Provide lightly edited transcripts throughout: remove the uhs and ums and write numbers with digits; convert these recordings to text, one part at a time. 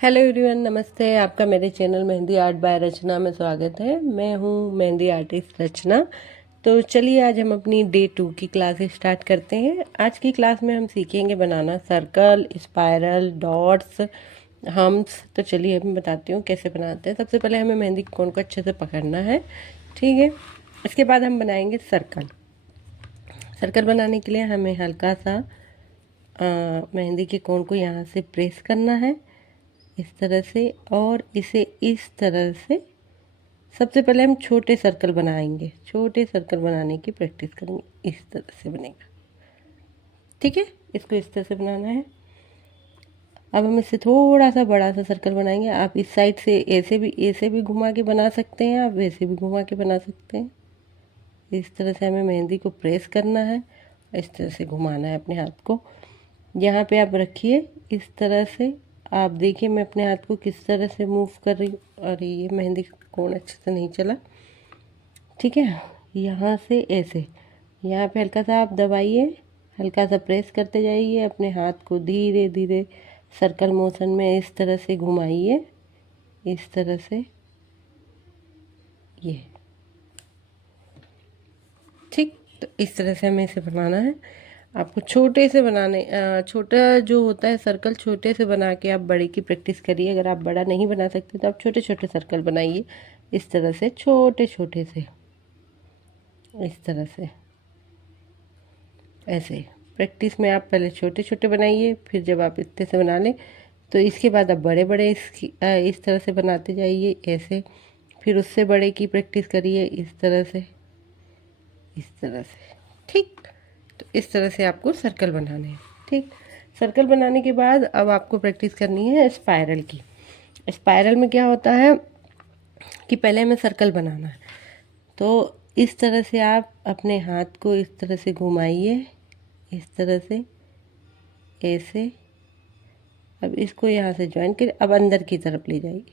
Hello everyone, नमस्ते। आपका मेरे चैनल मेहंदी आर्ट बाय रचना में स्वागत है। मैं हूँ मेहंदी आर्टिस्ट रचना। तो चलिए आज हम अपनी डे 2 की क्लास स्टार्ट करते हैं। आज की क्लास में हम सीखेंगे बनाना सर्कल, स्पाइरल, डॉट्स, हम्स। तो चलिए मैं बताती हूँ कैसे बनाते हैं। सबसे पहले हमें मेहंदी कोन को अच्छे से पकड़ना है, ठीक है। इसके बाद हम बनाएंगे सर्कल। सर्कल बनाने के लिए हमें हल्का सा मेहंदी के कोन को यहाँ से प्रेस करना है इस तरह से, और इसे इस तरह से। सबसे पहले हम छोटे सर्कल बनाएंगे, छोटे सर्कल बनाने की प्रैक्टिस करेंगे। इस तरह से बनेगा, ठीक है। इसको इस तरह से बनाना है। अब हम इससे थोड़ा सा बड़ा सा सर्कल बनाएंगे। आप इस साइड से ऐसे भी घुमा के बना सकते हैं, आप वैसे भी घुमा के बना सकते हैं। इस तरह से हमें मेहंदी को प्रेस करना है, इस तरह से घुमाना है अपने हाथ को। यहाँ पे आप रखिए इस तरह से। आप देखिए मैं अपने हाथ को किस तरह से मूव कर रही हूँ। अरे ये मेहंदी का कोण अच्छे से नहीं चला, ठीक है। यहाँ से ऐसे, यहाँ पे हल्का सा आप दबाइए, हल्का सा प्रेस करते जाइए। अपने हाथ को धीरे धीरे सर्कल मोशन में इस तरह से घुमाइए, इस तरह से, ये ठीक। तो इस तरह से हमें इसे बनाना है। आपको छोटे से छोटा जो होता है सर्कल, छोटे से बना के आप बड़े की प्रैक्टिस करिए। अगर आप बड़ा नहीं बना सकते तो आप छोटे छोटे सर्कल बनाइए, इस तरह से, छोटे छोटे से, इस तरह से, ऐसे। प्रैक्टिस में आप पहले छोटे छोटे बनाइए, फिर जब आप इतने से बना लें तो इसके बाद आप बड़े बड़े इस तरह से बनाते जाइए, ऐसे। फिर उससे बड़े की प्रैक्टिस करिए, इस तरह से, इस तरह से, ठीक। तो इस तरह से आपको सर्कल बनाने हैं, ठीक। सर्कल बनाने के बाद अब आपको प्रैक्टिस करनी है स्पाइरल की। स्पाइरल में क्या होता है कि पहले हमें सर्कल बनाना है। तो इस तरह से आप अपने हाथ को इस तरह से घुमाइए, इस तरह से, ऐसे। अब इसको यहाँ से ज्वाइन कर अब अंदर की तरफ ले जाइए,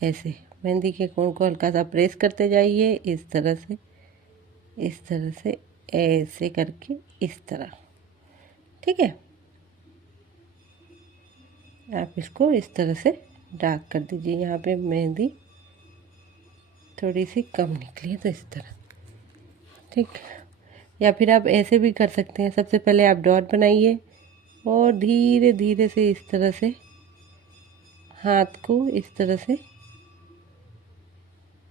ऐसे। मेहंदी के कोण को हल्का सा प्रेस करते जाइए, इस तरह से, इस तरह से, ऐसे करके, इस तरह, ठीक है। आप इसको इस तरह से डार्क कर दीजिए। यहाँ पे मेहंदी थोड़ी सी कम निकली है तो इस तरह, ठीक। या फिर आप ऐसे भी कर सकते हैं। सबसे पहले आप डॉट बनाइए और धीरे धीरे से इस तरह से हाथ को इस तरह से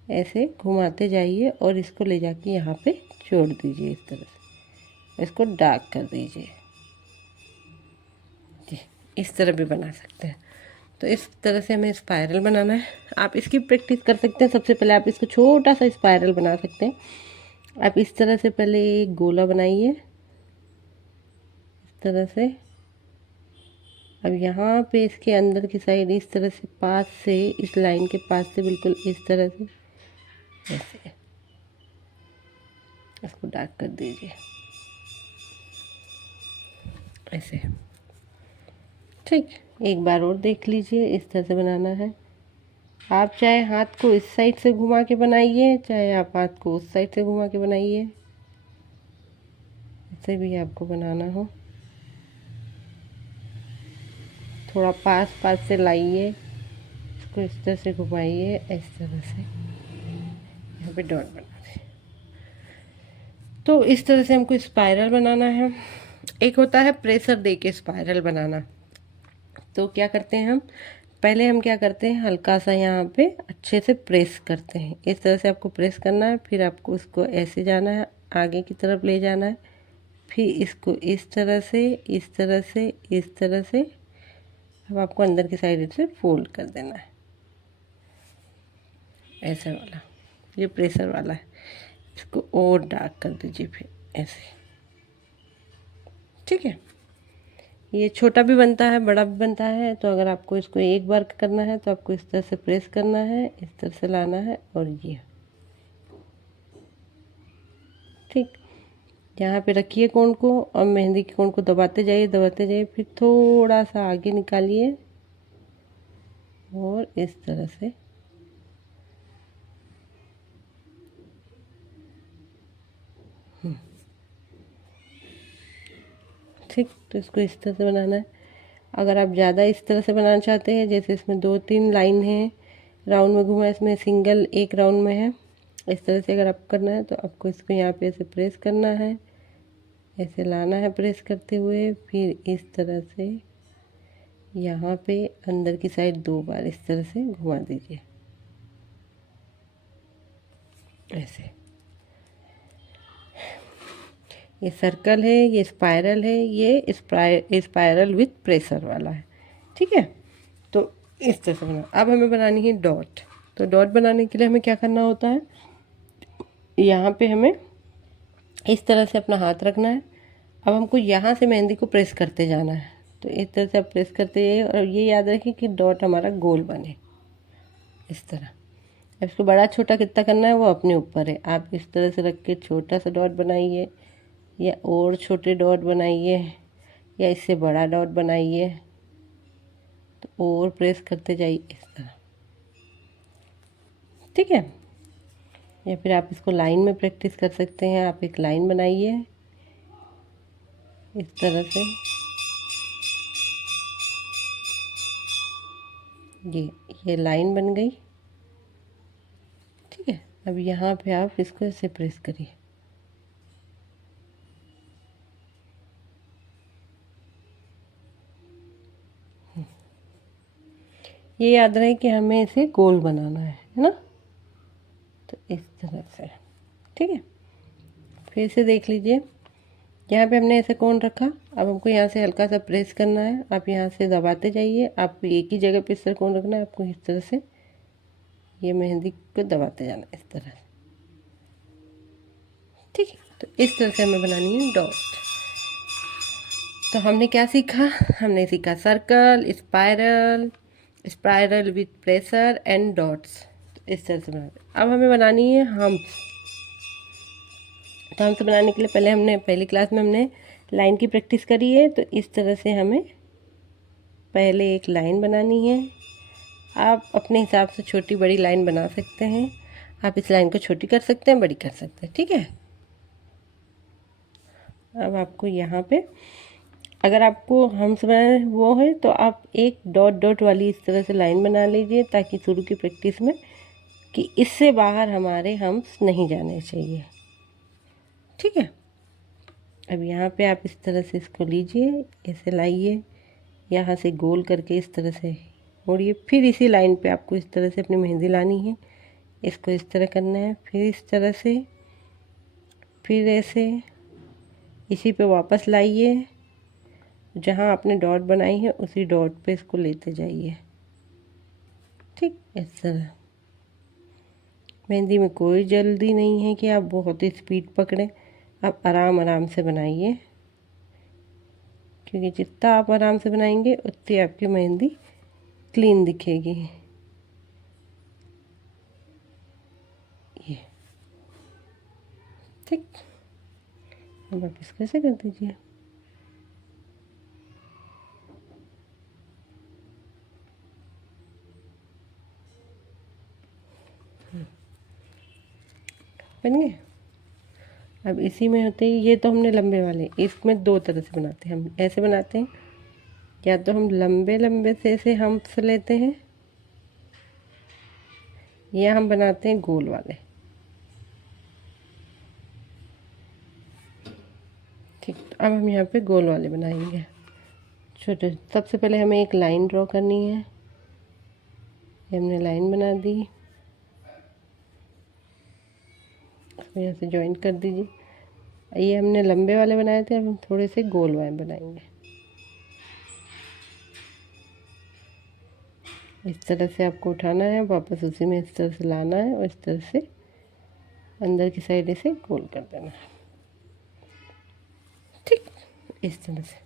ऐसे घुमाते जाइए और इसको ले जाके यहाँ पे छोड़ दीजिए, इस तरह से। इसको डार्क कर दीजिए जी। इस तरह भी बना सकते हैं। तो इस तरह से हमें स्पाइरल बनाना है। आप इसकी प्रैक्टिस कर सकते हैं। सबसे पहले आप इसको छोटा सा स्पाइरल बना सकते हैं। आप इस तरह से पहले एक गोला बनाइए, इस तरह से। अब यहाँ पे इसके अंदर की साइड इस तरह से पास से, इस लाइन के पास से बिल्कुल इस तरह से, ऐसे इसको डार्क कर दीजिए, ऐसे, ठीक। एक बार और देख लीजिए, इस तरह से बनाना है। आप चाहे हाथ को इस साइड से घुमा के बनाइए, चाहे आप हाथ को उस साइड से घुमा के बनाइए, ऐसे भी आपको बनाना हो। थोड़ा पास पास से लाइए, इसको इस तरह से घुमाइए, इस तरह से, यहाँ पे डॉट बना दें। तो इस तरह से हमको स्पाइरल बनाना है। एक होता है प्रेशर दे के स्पाइरल बनाना। तो क्या करते हैं हम, पहले हम क्या करते हैं, हल्का सा यहाँ पे अच्छे से प्रेस करते हैं। इस तरह से आपको प्रेस करना है। फिर आपको इसको ऐसे जाना है, आगे की तरफ ले जाना है। फिर इसको इस तरह से, इस तरह से, इस तरह से। अब आपको अंदर की साइड से फोल्ड कर देना है, ऐसे वाला। ये प्रेशर वाला है। इसको और डार्क कर दीजिए, फिर ऐसे, ठीक है। ये छोटा भी बनता है, बड़ा भी बनता है। तो अगर आपको इसको एक बार करना है तो आपको इस तरह से प्रेस करना है, इस तरह से लाना है, और ये, ठीक। यहाँ पे रखिए कोण को और मेहंदी के कोण को दबाते जाइए, दबाते जाइए। फिर थोड़ा सा आगे निकालिए और इस तरह से, ठीक। तो इसको इस तरह से बनाना है। अगर आप ज़्यादा इस तरह से बनाना चाहते हैं, जैसे इसमें 2-3 लाइन है, राउंड में घुमा, इसमें सिंगल एक राउंड में है, इस तरह से अगर आपको करना है तो आपको इसको यहाँ पे ऐसे प्रेस करना है, ऐसे लाना है प्रेस करते हुए, फिर इस तरह से यहाँ पे अंदर की साइड 2 बार इस तरह से घुमा दीजिए, ऐसे। ये सर्कल है, ये स्पाइरल है, ये स्पाइरल विथ प्रेशर वाला है, ठीक है। तो इस तरह से बना। अब हमें बनानी है डॉट। तो डॉट बनाने के लिए हमें क्या करना होता है, यहाँ पे हमें इस तरह से अपना हाथ रखना है। अब हमको यहाँ से मेहंदी को प्रेस करते जाना है, तो इस तरह से आप प्रेस करते जाइए, और ये याद रखिए कि डॉट हमारा गोल बने, इस तरह। अब इसको बड़ा छोटा कितना करना है वो अपने ऊपर है। आप इस तरह से रख के छोटा सा डॉट बनाइए, या और छोटे डॉट बनाइए, या इससे बड़ा डॉट बनाइए, तो और प्रेस करते जाइए इस तरह, ठीक है। या फिर आप इसको लाइन में प्रैक्टिस कर सकते हैं। आप एक लाइन बनाइए इस तरह से, ये लाइन बन गई, ठीक है। अब यहाँ पे आप इसको ऐसे प्रेस करिए, ये याद रहे कि हमें इसे गोल बनाना है ना। तो इस तरह से, ठीक है। फिर से देख लीजिए, यहाँ पे हमने ऐसे कोण रखा। अब हमको यहाँ से हल्का सा प्रेस करना है, आप यहाँ से दबाते जाइए। आपको एक ही जगह पे इस तरह कोण रखना है, आपको इस तरह से ये मेहंदी को दबाते जाना है, इस तरह से, ठीक है। तो इस तरह से हमें बनानी है डॉट। तो हमने क्या सीखा, हमने सीखा circle, spiral, spiral with pressure and dots. तो इस तरह से बनाते। अब हमें बनानी है हम्प्स। तो हम्प्स बनाने के लिए पहली क्लास में हमने लाइन की प्रैक्टिस करी है। तो इस तरह से हमें पहले एक लाइन बनानी है। आप अपने हिसाब से छोटी बड़ी लाइन बना सकते हैं। आप इस लाइन को छोटी कर सकते हैं, बड़ी कर सकते हैं, ठीक है। अब आपको यहाँ पे अगर आपको हम्स बनाना वो है तो आप एक डॉट डॉट वाली इस तरह से लाइन बना लीजिए, ताकि शुरू की प्रैक्टिस में कि इससे बाहर हमारे हम्स नहीं जाने चाहिए, ठीक है। अब यहाँ पे आप इस तरह से इसको लीजिए, ऐसे लाइए, यहाँ से गोल करके इस तरह से मोड़िए। फिर इसी लाइन पे आपको इस तरह से अपनी मेहंदी लानी है, इसको इस तरह करना है, फिर इस तरह से, फिर ऐसे इसी पे वापस लाइए, जहाँ आपने डॉट बनाई है उसी डॉट पे इसको लेते जाइए, ठीक। इस तरह मेहंदी में कोई जल्दी नहीं है कि आप बहुत ही स्पीड पकड़ें। आप आराम आराम से बनाइए, क्योंकि जितना आप आराम से बनाएंगे उतनी आपकी मेहंदी क्लीन दिखेगी। ये ठीक। अब आप इसको ऐसे कर दीजिए। बन गए। अब इसी में होते हैं, ये तो हमने लंबे वाले, इसमें दो तरह से बनाते हैं। हम ऐसे बनाते हैं, या तो हम लंबे लंबे से ऐसे हम्प्स लेते हैं, या हम बनाते हैं गोल वाले, ठीक। अब हम यहाँ पे गोल वाले बनाएंगे छोटे। सबसे पहले हमें एक लाइन ड्रॉ करनी है। ये हमने लाइन बना दी, इसको यहाँ से ज्वाइन कर दीजिए। ये हमने लंबे वाले बनाए थे, अब हम थोड़े से गोल वाले बनाएंगे। इस तरह से आपको उठाना है, वापस उसी में इस तरह से लाना है, और इस तरह से अंदर की साइड इसे गोल कर देना है, ठीक। इस तरह से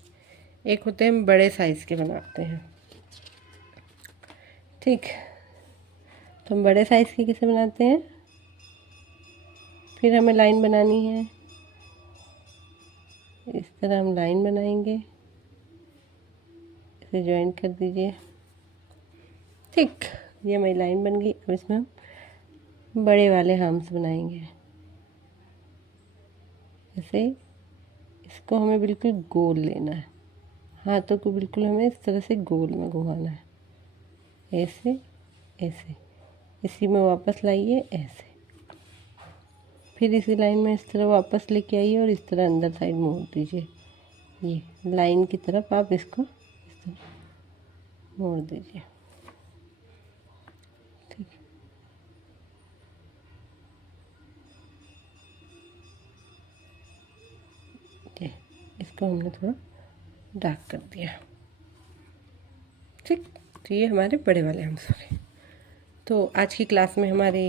एक होते हैं हम बड़े साइज़ के बनाते हैं, ठीक। तो हम बड़े साइज़ के कैसे बनाते हैं, फिर हमें लाइन बनानी है, इस तरह हम लाइन बनाएंगे, इसे ज्वाइन कर दीजिए, ठीक। ये हमारी लाइन बन गई। अब इसमें हम बड़े वाले हम्स बनाएंगे, जैसे इसको हमें बिल्कुल गोल लेना है, हाथों को बिल्कुल हमें इस तरह से गोल में घुमाना है, ऐसे ऐसे, इसी में वापस लाइए ऐसे, फिर इसी लाइन में इस तरह वापस लेके आइए और इस तरह अंदर साइड मोड़ दीजिए। ये लाइन की तरफ आप इसको इस तरह मोड़ दीजिए। ठीक, ये इसको हमने थोड़ा डार्क कर दिया। ठीक, तो ये हमारे बड़े वाले हंस हो गए। तो आज की क्लास में हमारे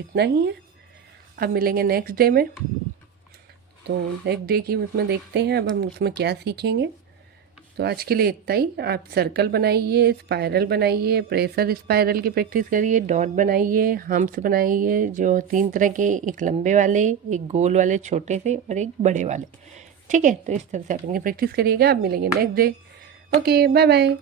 इतना ही है। अब मिलेंगे नेक्स्ट डे में। तो नेक्स्ट डे की उसमें देखते हैं अब हम उसमें क्या सीखेंगे। तो आज के लिए इतना ही। आप सर्कल बनाइए, स्पाइरल बनाइए, प्रेशर स्पाइरल की प्रैक्टिस करिए, डॉट बनाइए, हम्स बनाइए, जो 3 तरह के, एक लंबे वाले, एक गोल वाले छोटे से और एक बड़े वाले। ठीक है, तो इस तरह से आप इनकी प्रैक्टिस करिएगा। आप मिलेंगे next day. Okay, bye bye.